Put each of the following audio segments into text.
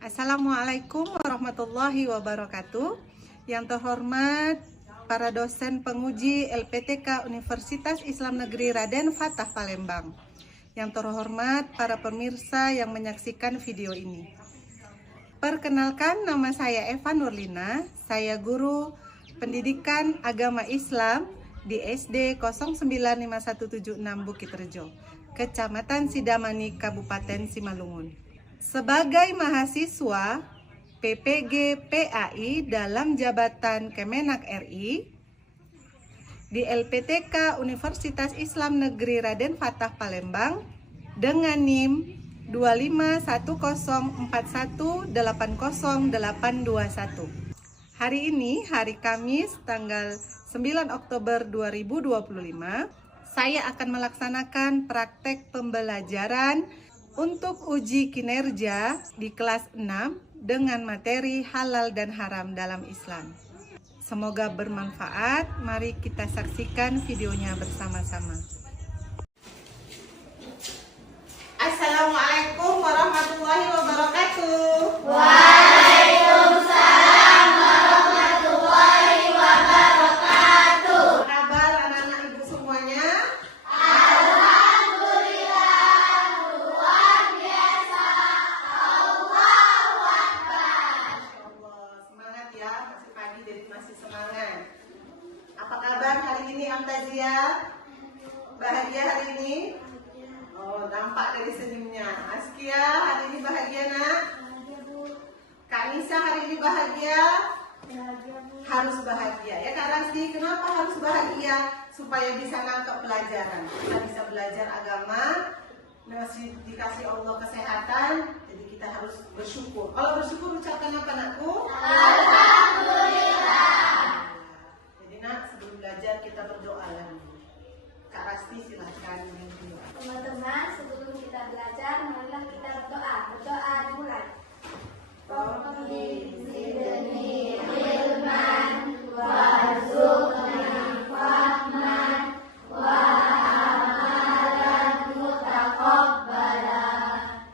Assalamualaikum warahmatullahi wabarakatuh. Yang terhormat para dosen penguji LPTK Universitas Islam Negeri Raden Fatah Palembang. Yang terhormat para pemirsa yang menyaksikan video ini. Perkenalkan, nama saya Eva Nurlina. Saya guru pendidikan agama Islam di SD 095176 Bukit Rejo, Kecamatan Sidamani, Kabupaten Simalungun. Sebagai mahasiswa PPG PAI dalam jabatan Kemenak RI di LPTK Universitas Islam Negeri Raden Fatah Palembang dengan NIM 25141808821. Hari ini, hari Kamis, tanggal 9 Oktober 2025, saya akan melaksanakan praktek pembelajaran untuk uji kinerja di kelas 6 dengan materi halal dan haram dalam Islam. Semoga bermanfaat. Mari kita saksikan videonya bersama-sama. Assalamualaikum warahmatullahi wabarakatuh. Waalaikumsalam warahmatullahi wabarakatuh. Apa kabar anak-anak ibu semuanya? Alhamdulillah, luar biasa. Allahu Akbar. Allah, semangat ya, masih pagi jadi masih semangat. Apa kabar hari ini Amtazia? Bahagia hari ini? Oh, nampak dari senyumnya. Askia, hari ini bahagia nak? Kak Nisa hari ini bahagia? Harus bahagia ya Kak Rasdi. Kenapa harus bahagia? Supaya bisa nangkep pelajaran. Kita bisa belajar agama, masih dikasih Allah kesehatan, jadi kita harus bersyukur. Kalau bersyukur ucapkan apa nakku? Alhamdulillah. Jadi nak, sebelum belajar kita berdoa lagi. Kak Rasti silahkan memulai. Teman-teman, sebelum kita belajar, marilah kita berdoa. Berdoa dimulai. Rabbi zidni ilman warzuqni fahman wa amalan mutaqabbalan.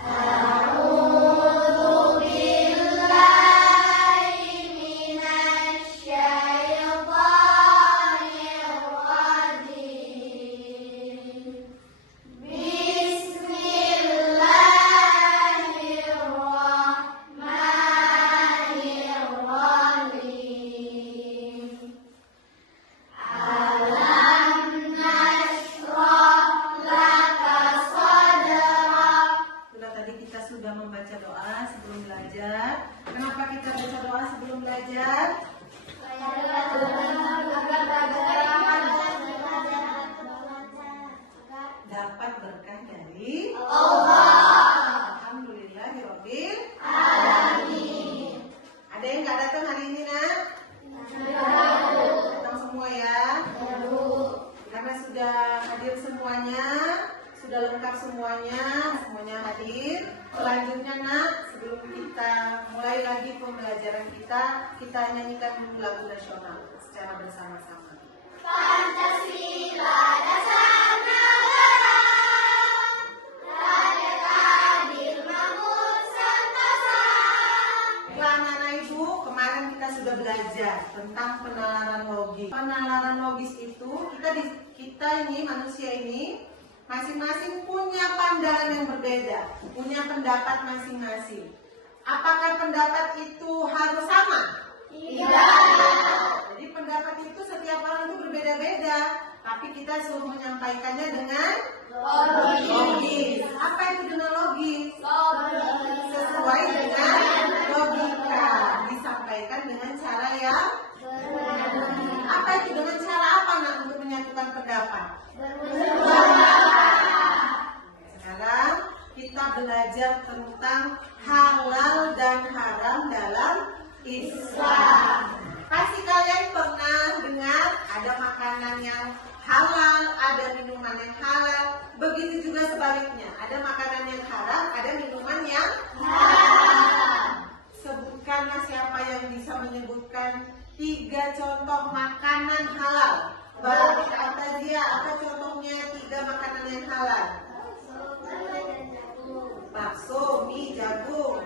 A'udzu billahi minasy syaithanir rajim. Bismillahirrahmanirrahim. Alam nashrah laka sadrak. Sudah tadi kita sudah membaca doa sebelum belajar. Kenapa kita baca doa sebelum belajar? Dapat berkah dari Allah. Alhamdulillahirabbil. Amin. Ada yang nggak datang hari ini nak? Datang semua ya. Karena sudah hadir semuanya, sudah lengkap semuanya hadir. Selanjutnya nak, sebelum kita mulai lagi pembelajaran kita nyanyikan dulu lagu nasional secara bersama-sama. Pancasila dasar negara, Rakyat adil makmur sentosa. Anak-anak ibu, kemarin kita sudah belajar tentang penalaran logis. Penalaran logis itu kita ini manusia ini masing-masing punya pandangan yang berbeda, punya pendapat masing-masing. Apakah pendapat itu harus sama? Tidak. Jadi pendapat itu setiap orang itu berbeda-beda, tapi kita suruh menyampaikannya dengan logis. Apa itu dengan logis? Sesuai dengan logika, disampaikan dengan cara yang apa itu dengan cara apa nak untuk menyatukan pendapat? Sekarang kita belajar tentang halal dan haram dalam Islam. Pasti kalian pernah dengar ada makanan yang halal, ada minuman yang halal. Begitu juga sebaliknya, ada makanan yang haram, ada minuman yang halal. Sebutkanlah siapa yang bisa menyebutkan 3 contoh makanan halal. Baru kita Altazia, apa contohnya 3 makanan yang halal? Bakso, mie, jagung.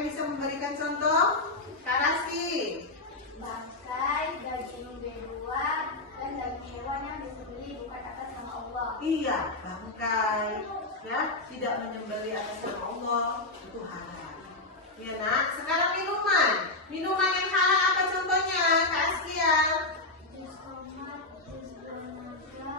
yang bisa memberikan contoh? Kak Rasti. Bangkai, daging beruang, dan daging hewan yang disembelih bukan atas nama Allah. Iya, bangkai. Ya, tidak menyembelih atas nama Allah itu haram. Ya nak, sekarang minuman. Minuman yang halal apa contohnya? Kak Askia. Jus tomat, jus naga,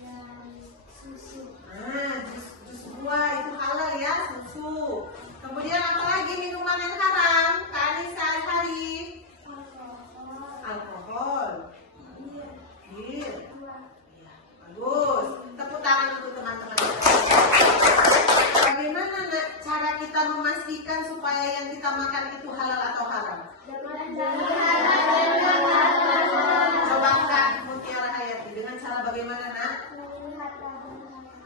dan susu. Nah, jus buah itu halal ya, susu. Kemudian apa lagi minuman yang haram? Kak Anissa Hari. Alkohol. Bir. Iya, bagus. Tepuk tangan untuk teman-teman. Bagaimana nak cara kita memastikan supaya yang kita makan itu halal atau haram? Coba Kak Mutiara Hayati dengan cara bagaimana nak?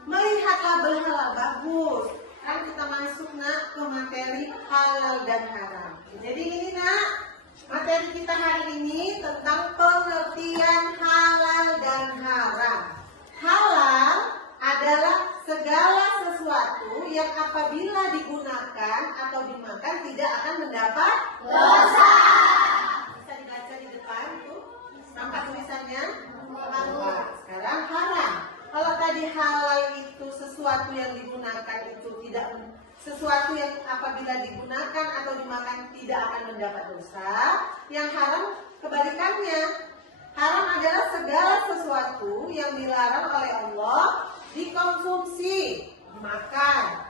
Melihat label halal, bagus. Kan kita masuk nak ke materi halal dan haram. Jadi ini nak, materi kita hari ini tentang pengertian halal dan haram. Halal adalah segala sesuatu yang apabila digunakan atau dimakan tidak akan mendapat Dosa. Bisa dibaca di depan tuh, nampak tulisannya? Nampak. Sekarang haram. Kalau tadi halal itu sesuatu yang digunakan itu tidak, sesuatu yang apabila digunakan atau dimakan tidak akan mendapat dosa. Yang haram kebalikannya. Haram adalah segala sesuatu yang dilarang oleh Allah dikonsumsi, dimakan.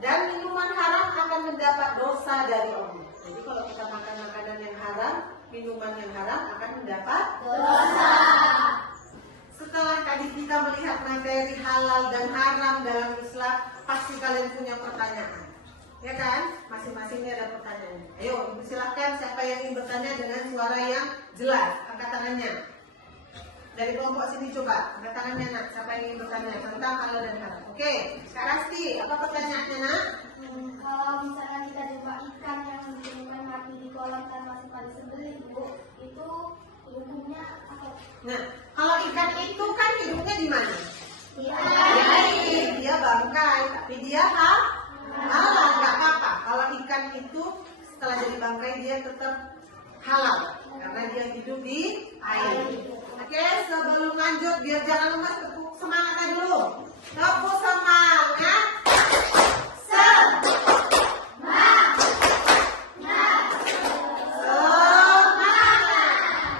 Dan minuman haram akan mendapat dosa dari Allah. Jadi kalau kita makan makanan yang haram, minuman yang haram akan mendapat Dosa. Setelah tadi kita melihat materi halal dan haram dalam Islam, pasti kalian punya pertanyaan. Ya kan? Masing-masingnya ada pertanyaan. Ayo, Ibu silakan siapa yang ingin bertanya dengan suara yang jelas. Angkat tangannya. Dari kelompok sini coba, angkat tangannya nak. Siapa yang ingin bertanya tentang halal dan haram? Oke, Kak Rasti, apa pertanyaannya nak? Kalau misalnya kita jumpa ikan yang ditemukan mati di kolam tanpa sempat disembelih, Bu, itu hukumnya apa? Nah, kalau ikan itu kan hidupnya di mana? Di Di air. air, dia bangkai, tapi dia halal, nggak apa-apa. Kalau ikan itu setelah jadi bangkai dia tetap halal karena dia hidup di air. Oke, sebelum lanjut biar jangan lemas, tepuk semangatnya dulu. Tepuk semangat.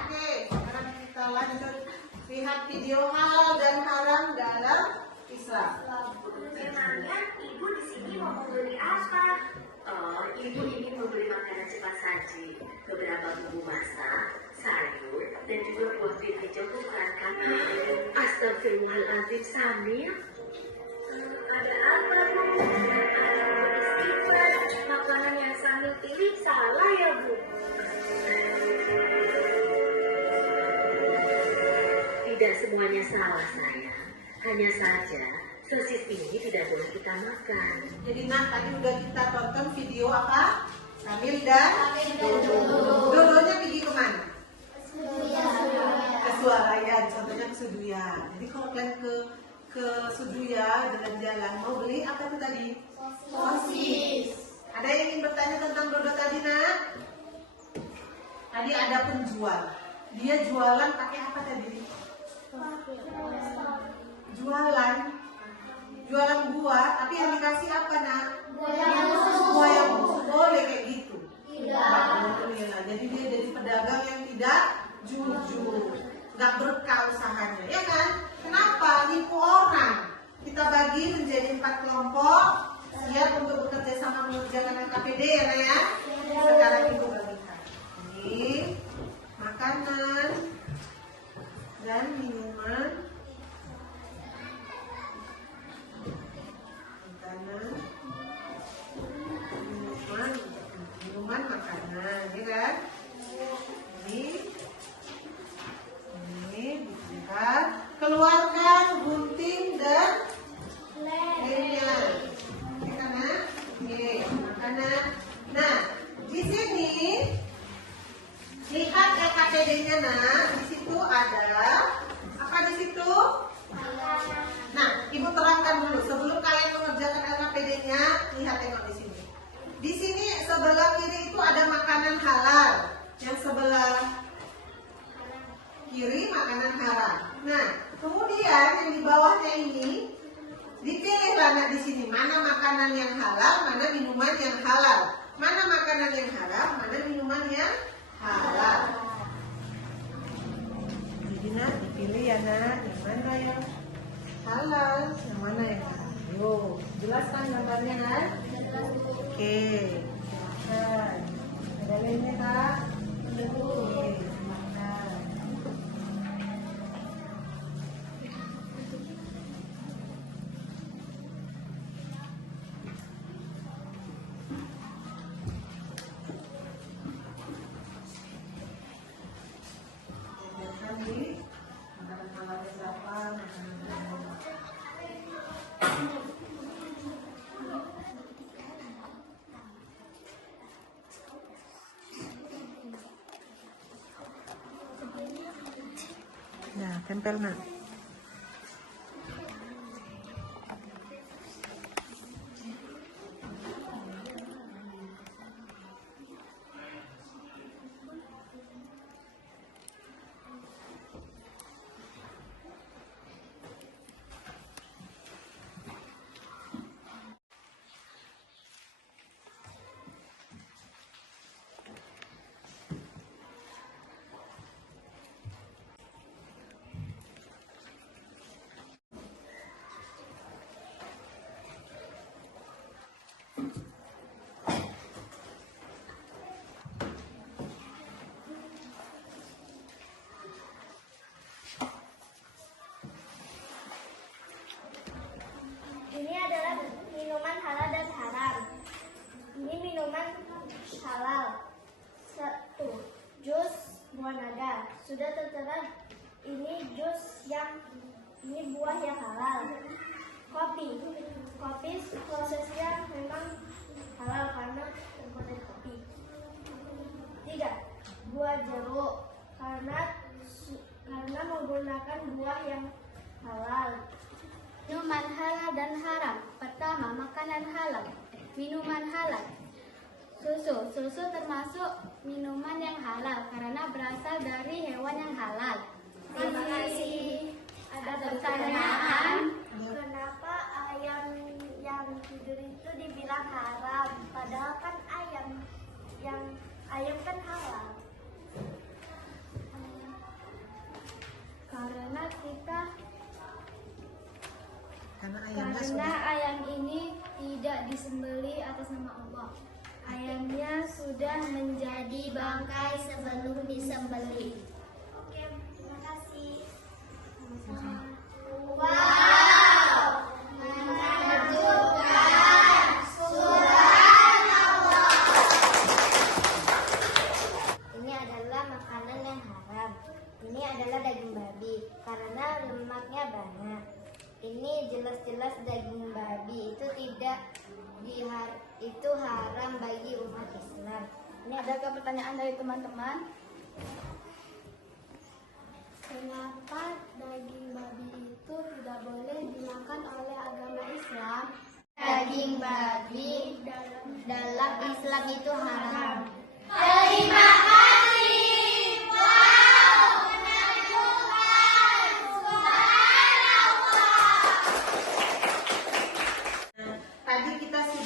Oke, sekarang kita lanjut lihat video halal dan haram dalam Islam. Memangnya ibu di sini mau membeli apa? Oh, ibu ini membeli makanan cepat saji, beberapa bumbu masak, sayur, dan juga buah bit hijau bukan kan? Astagfirullahaladzim, Samir. Ada apa, Bu? Ada istighfar. Makanan yang Samir pilih salah ya, Bu? Tidak semuanya salah, sayang. Hanya saja sosis ini tidak boleh kita makan. Jadi nak tadi udah kita tonton video apa? Sambil dan Dodonya pergi kemana? Ke Suarayan, contohnya ke Suduya. Jadi kalau kalian ke Suduya jalan-jalan mau beli apa tuh tadi? Sosis. Ada yang ingin bertanya tentang dodo tadi nak? Tadi ada penjual. Dia jualan pakai apa tadi? Jualan buah, tapi yang dikasih apa nak? Buah yang busuk. Boleh kayak gitu? Nggak boleh lah. Jadi dia jadi pedagang yang tidak jujur, nggak berkah usahanya, ya kan? Kenapa? Nipu orang. Kita bagi menjadi 4 kelompok, siap untuk bekerja sama mengerjakan KPD ya nak ya? Sekarang ibu bagikan. Ini makanan dan minuman. Minuman makanan, ya kan? Ini dilihat, keluarkan gunting dan lemnya. Oke kan? Oke, makanan. Nah, di sini lihat KPD-nya nah, di situ ada apa di situ? Nah, ibu terangkan dulu sebelum kalian mengerjakan LKPD-nya, lihat tengok di sini. Di sini sebelah kiri itu ada makanan halal. Yang sebelah kiri makanan haram. Nah, kemudian yang di bawahnya ini dipilih anak di sini mana makanan yang halal, mana minuman yang halal. Mana makanan yang haram, mana minuman yang halal. Jadi nak dipilih ya nak, yang mana yang halal, yang mana yang haram. Yuk, jelaskan gambarnya nak. Oke, silakan. Ada lainnya kak? Oke, silakan. Nah, tempel nak. Ini adalah minuman halal dan haram. Ini minuman halal. 1. Jus buah naga. Sudah tertera ini jus ini buah yang halal. Kopi. Kopi prosesnya memang halal karena terbuat dari kopi. 3. Buah jeruk karena menggunakan buah yang halal. Minuman halal dan haram. Pertama, makanan halal. Minuman halal. Susu. Susu termasuk minuman yang halal karena berasal dari hewan yang halal. Terima kasih. Ada pertanyaan? Kenapa ayam yang tidur itu dibilang haram? Padahal kan ayam kan halal. Karena ayam ini tidak disembelih atas nama Allah. Ayamnya sudah menjadi bangkai sebelum disembelih. Oke, terima kasih. Wow, menakjubkan. Subhanallah. Ini adalah makanan yang haram. Ini adalah daging babi karena lemaknya banyak. Ini jelas-jelas daging babi itu haram bagi umat Islam. Ini adakah pertanyaan dari teman-teman? Kenapa daging babi itu tidak boleh dimakan oleh agama Islam? Daging babi dalam Islam itu haram. Terima kasih.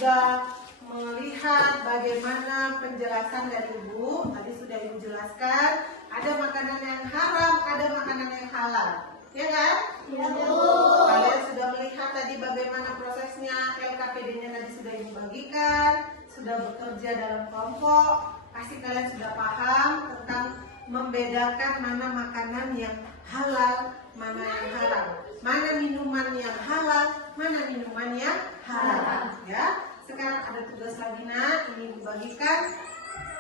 Sudah melihat bagaimana penjelasan dari Ibu. Tadi sudah Ibu jelaskan, ada makanan yang haram, ada makanan yang halal. Ya kan? Ya, Bu. Kalian sudah melihat tadi bagaimana prosesnya, LKPD-nya tadi sudah Ibu bagikan, sudah bekerja dalam kelompok. Pasti kalian sudah paham tentang membedakan mana makanan yang halal, mana yang haram. Mana minuman yang halal, mana minuman yang haram. Ya. Sekarang ada tugas lagi nak, ini dibagikan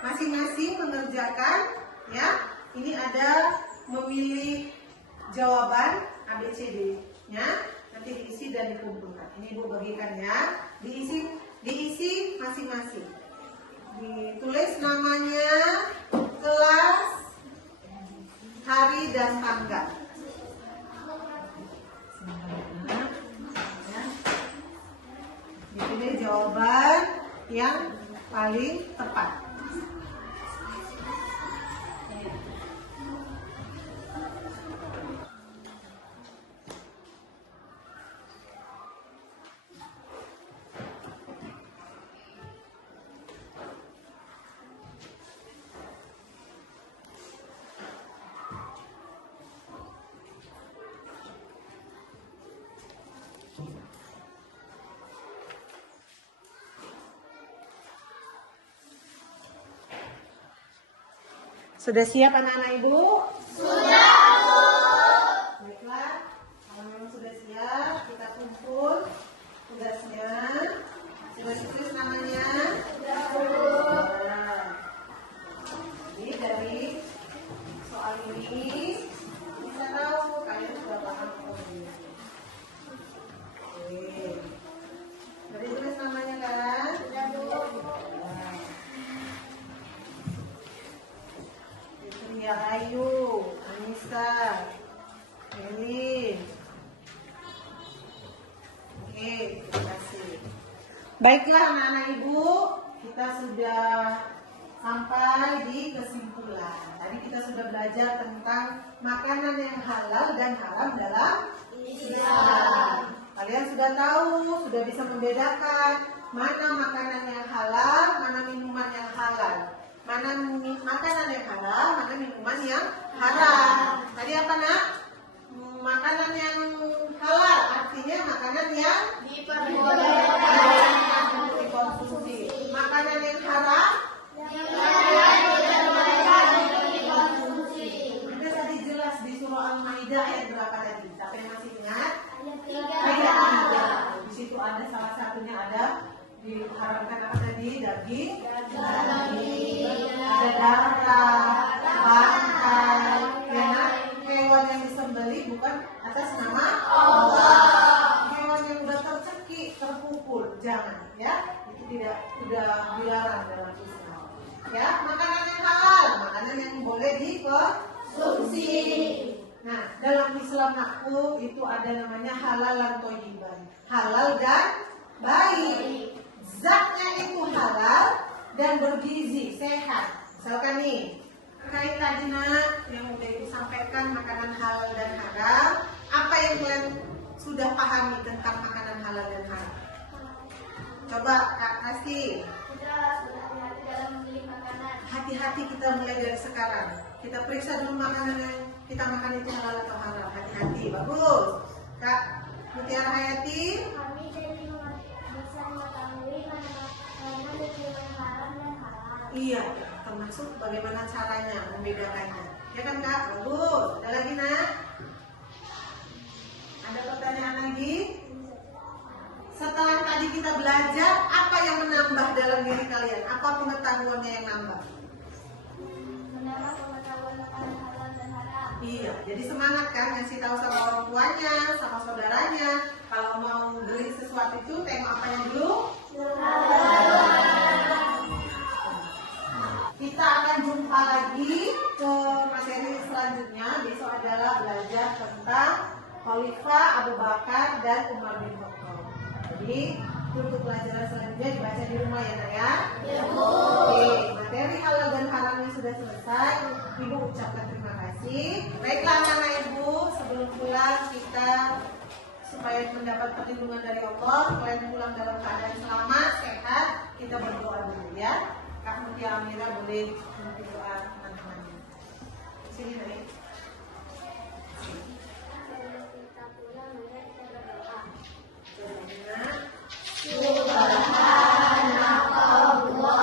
masing-masing mengerjakan ya. Ini ada memilih jawaban ABCD-nya, nanti diisi dan dikumpulkan. Ini Ibu bagikan ya, diisi masing-masing. Ditulis namanya, kelas, hari dan tanggal. Ini jawaban yang paling tepat. Sudah siap anak-anak Ibu? Sudah, Bu. Baiklah, kalau memang sudah siap, kita kumpul tugasnya. Sudah ditulis namanya? Sudah, Bu. Jadi dari soal ini bisa tahu kalian sudah paham atau belum. Oke. Sudah ditulis namanya kan? Sudah, Bu. Ya Ayu, Anissa, Elin. Oke, terima kasih. Baiklah anak-anak Ibu, kita sudah sampai di kesimpulan. Tadi kita sudah belajar tentang makanan yang halal dan haram dalam Islam. Kalian sudah tahu, sudah bisa membedakan mana makanan yang halal, mana minuman yang halal. Mana makanan yang halal, mana minuman yang haram. Tadi apa nak? Makanan yang halal artinya makanan yang diperbolehkan untuk dikonsumsi. Makanan yang haram kita tadi jelas di surah Al-Maidah ayat berapa tadi? Siapa yang masih ingat? Ayat 3. Di situ ada salah satunya ada diharamkan apa tadi? Daging, ada darah, bangkai, ya, hewan yang disembelih bukan atas nama Allah. Hewan yang sudah tercekik, terpukul, jangan, ya. Itu tidak dilarang dalam Islam. Ya, makanan yang halal, makanan yang boleh dikonsumsi. Nah, dalam Islam aku itu ada namanya halal dan thayyiban. Halal dan baik. Zatnya itu halal dan bergizi, sehat. Misalkan nih, terkait tadi nak yang udah Ibu sampaikan makanan halal dan haram, apa yang kalian sudah pahami tentang makanan halal dan haram? Coba Kak kasih. Kita hati-hati dalam memilih makanan. Hati-hati kita mulai dari sekarang. Kita periksa dulu makanan yang kita makan itu halal atau haram. Hati-hati, bagus. Kak Mutiara Hayati. Kami jadi bisa mengetahui mana minuman haram dan halal. Iya, termasuk bagaimana caranya membedakannya. Ya kan Kak? Bagus. Ada lagi nak? Ada pertanyaan lagi? Setelah tadi kita belajar, apa yang menambah dalam diri kalian? Apa pengetahuannya yang nambah? Menambah pengetahuan makanan halal dan haram. Iya, jadi semangat kan ngasih tahu sama orang tuanya, sama saudaranya. Kalau mau beli sesuatu itu, tengok apanya dulu. Kita akan jumpa lagi ke materi selanjutnya. Besok adalah belajar tentang Khalifah Abu Bakar dan Umar bin Khattab. Jadi untuk pelajaran selanjutnya dibaca di rumah ya nak ya. Oke, materi halal dan haramnya sudah selesai. Ibu ucapkan terima kasih. Baiklah anak-anak Ibu, sebelum pulang kita supaya mendapat perlindungan dari Allah, kalian pulang dalam keadaan selamat, sehat, kita berdoa dulu ya. Kak Mutia Amira boleh memberi doa teman-temannya. Sini Nek. Sebelum kita pulang, mari kita berdoa. Subhanakallahumma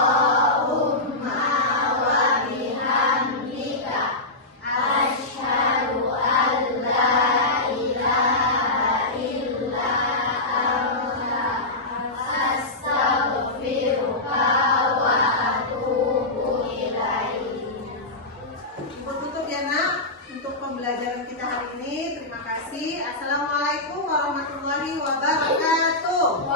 wa bihamdika asyhadu an la ilaha illa anta astaghfiruka wa atubu ilaik. Ibu tutup ya nak untuk pembelajaran kita hari ini. Terima kasih. Assalamualaikum warahmatullahi wabarakatuh.